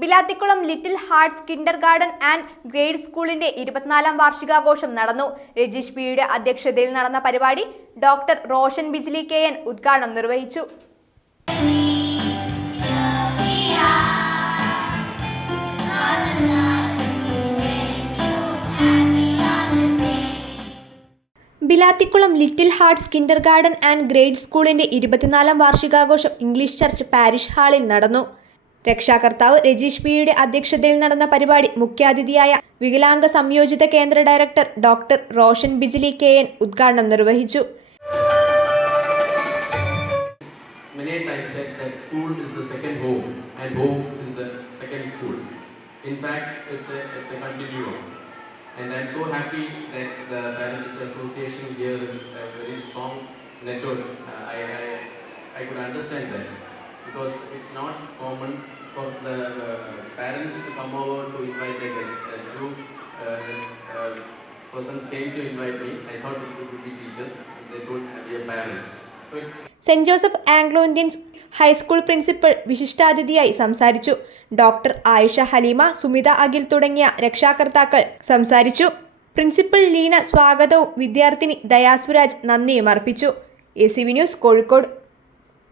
Bilathikulam little hearts kindergarten and grade സ്കൂളിന്റെ 24ാം വാർഷികാഘോഷം നടന്നു. രജീഷ് പിയുടെ അധ്യക്ഷതയിൽ നടന്ന പരിപാടി ഡോക്ടർ റോഷൻ ബിജ്ലി KN ഉദ്ഘാടനം നിർവഹിച്ചു. Bilathikulam little hearts kindergarten and grade സ്കൂളിന്റെ 24ാം വാർഷികാഘോഷം ഇംഗ്ലീഷ് ചർച്ച് പാരിഷ് ഹാളിൽ നടന്നു. രക്ഷാകർത്താവ് രജീഷ് പിയുടെ അധ്യക്ഷതയിൽ നടന്ന പരിപാടി മുഖ്യാതിഥിയായ വികലാംഗ സംയോജിത കേന്ദ്ര director doctor Roshan Bijli KN ഉദ്ഘാടനം നിർവഹിച്ചു. Many times said that school is the second home and home is the second school. In fact, it's a continuum. And I'm so happy that the Parents Association here is a very strong network. I could understand that because it's not common for the parents to come over to invite a guest. Two persons came to invite me. I thought it would be teachers. They told we are parents. So Saint Joseph Anglo Indian high school principal വിശിഷ്ടാതിഥിയായി സംസാരിച്ചു. Doctor Ayisha Haleema, Sumitha Akhil തുടങ്ങിയ രക്ഷാകർത്താക്കൾ സംസാരിച്ചു. Principal Leena സ്വാഗതവും വിദ്യാർത്ഥിനി ദയാസുരാജ് നന്ദിയും അർപ്പിച്ചു. ACV news, Kozhikode.